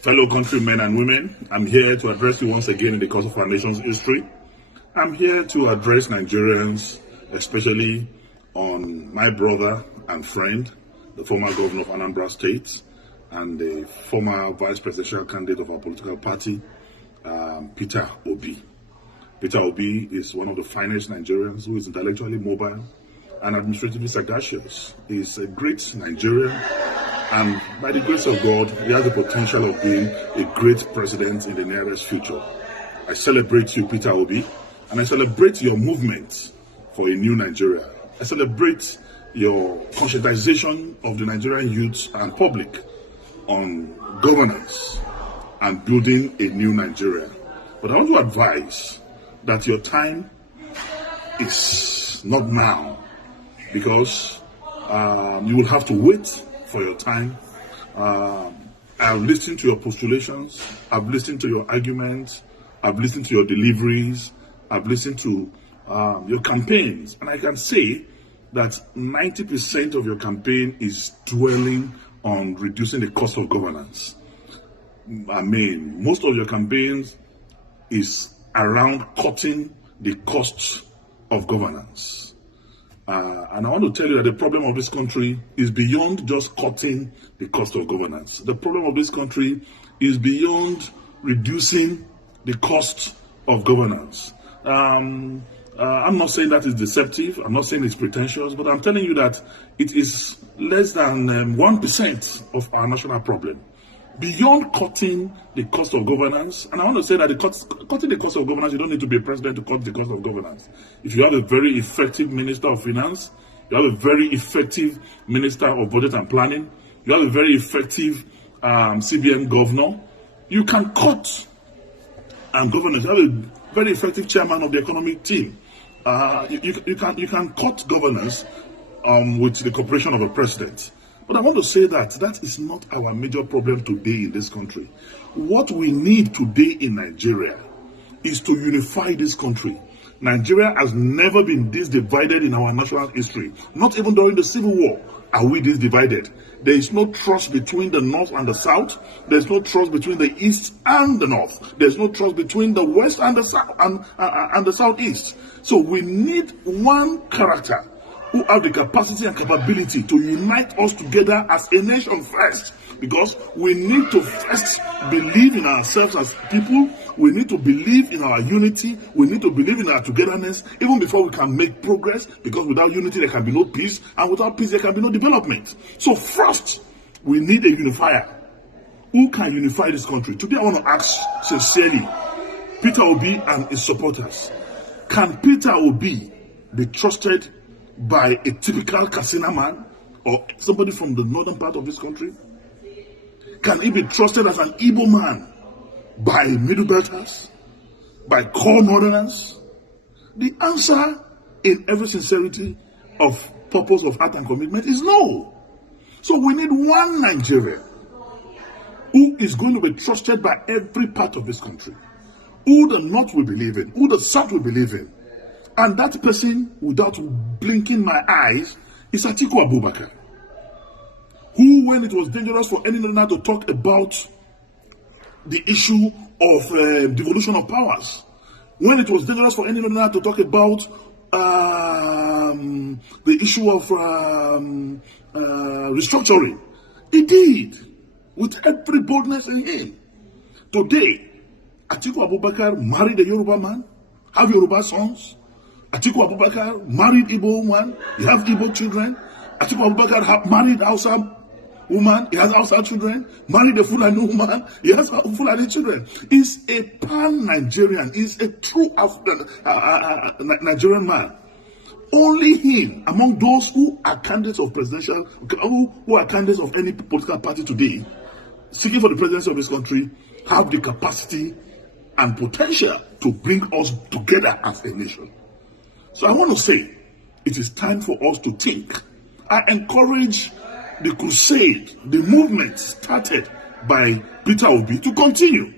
Fellow countrymen and women, I'm here to address you once again in the course of our nation's history. I'm here to address Nigerians, especially on my brother and friend, the former governor of Anambra State and the former vice presidential candidate of our political party, Peter Obi. Peter Obi is one of the finest Nigerians who is intellectually mobile and administratively sagacious. He's a great Nigerian, and by the grace of God, he has the potential of being a great president in the nearest future. I celebrate you, Peter Obi, and I celebrate your movement for a new Nigeria. I celebrate your conscientization of the Nigerian youth and public on governance and building a new Nigeria. But I want to advise that your time is not now, because you will have to wait for your time. I've listened to your postulations, I've listened to your arguments, I've listened to your deliveries, I've listened to your campaigns, and I can say that 90% of your campaign is dwelling on reducing the cost of governance. I mean, most of your campaigns is around cutting the cost of governance. And I want to tell you that the problem of this country is beyond just cutting the cost of governance. The problem of this country is beyond reducing the cost of governance. I'm not saying that is deceptive, I'm not saying it's pretentious, but I'm telling you that it is less than 1% of our national problem. Beyond cutting the cost of governance, and I want to say that cutting the cost of governance, you don't need to be a president to cut the cost of governance. If you have a very effective Minister of Finance, you have a very effective Minister of Budget and Planning, you have a very effective CBN governor, you can cut governance. You have a very effective chairman of the economic team. You can cut governance with the cooperation of a president. But I want to say that that is not our major problem today in this country. What we need today in Nigeria is to unify this country. Nigeria has never been this divided in our national history. Not even during the Civil War are we this divided. There is no trust between the North and the South. There's no trust between the East and the North. There's no trust between the West and the South and the Southeast. So we need one character who have the capacity and capability to unite us together as a nation first, because we need to first believe in ourselves as people. We need to believe in our unity. We need to believe in our togetherness even before we can make progress, because without unity there can be no peace, and without peace there can be no development. So first, we need a unifier. Who can unify this country? Today I want to ask sincerely Peter Obi and his supporters, can Peter Obi be trusted by a typical Katsina man or somebody from the northern part of this country? Can he be trusted as an Igbo man by Middle Belters, by core northerners? The answer, in every sincerity of purpose, of heart and commitment, is no. So we need one Nigeria who is going to be trusted by every part of this country, who the North will believe in, who the South will believe in. And that person, without blinking my eyes, is Atiku Abubakar, who, when it was dangerous for any leader to talk about the issue of devolution of powers, when it was dangerous for any leader to talk about the issue of restructuring, he did, with every boldness in him. Today, Atiku Abubakar married a Yoruba man, have Yoruba sons. Atiku Abubakar married Igbo woman, he has Igbo children. Atiku Abubakar married Hausa woman, he has Hausa children. Married a Fulani woman, he has Fulani children. He's a pan-Nigerian, he's a true Nigerian man. Only him, among those who are candidates of presidential, who are candidates of any political party today, seeking for the presidency of this country, have the capacity and potential to bring us together as a nation. So I want to say, it is time for us to think. I encourage the crusade, the movement started by Peter Obi to continue.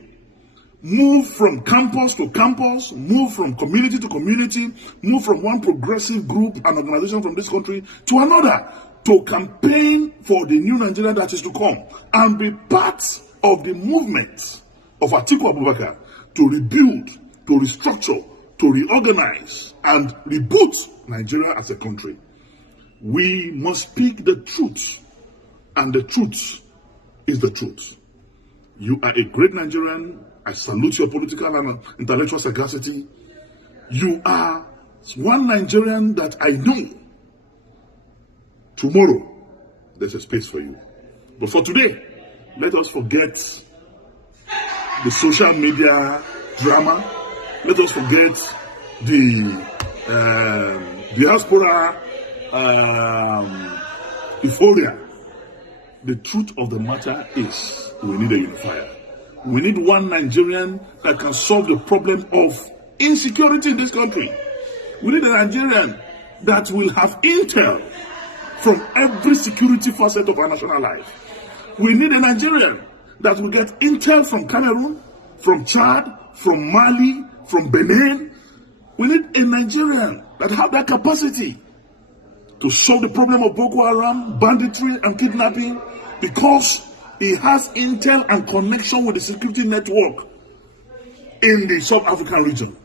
Move from campus to campus, move from community to community, move from one progressive group and organization from this country to another, to campaign for the new Nigeria that is to come, and be part of the movement of Atiku Abubakar to rebuild, to restructure, to reorganize, and reboot Nigeria as a country. We must speak the truth, and the truth is the truth. You are a great Nigerian. I salute your political and intellectual sagacity. You are one Nigerian that I know. Tomorrow, there's a space for you. But for today, let us forget the social media drama. Let us forget the diaspora euphoria. The truth of the matter is we need a unifier. We need one Nigerian that can solve the problem of insecurity in this country. We need a Nigerian that will have intel from every security facet of our national life. We need a Nigerian that will get intel from Cameroon, from Chad, from Mali, from Benin. We need a Nigerian that have that capacity to solve the problem of Boko Haram, banditry, and kidnapping, because he has intel and connection with the security network in the South African region.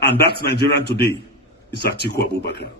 And that Nigerian today is Atiku Abubakar.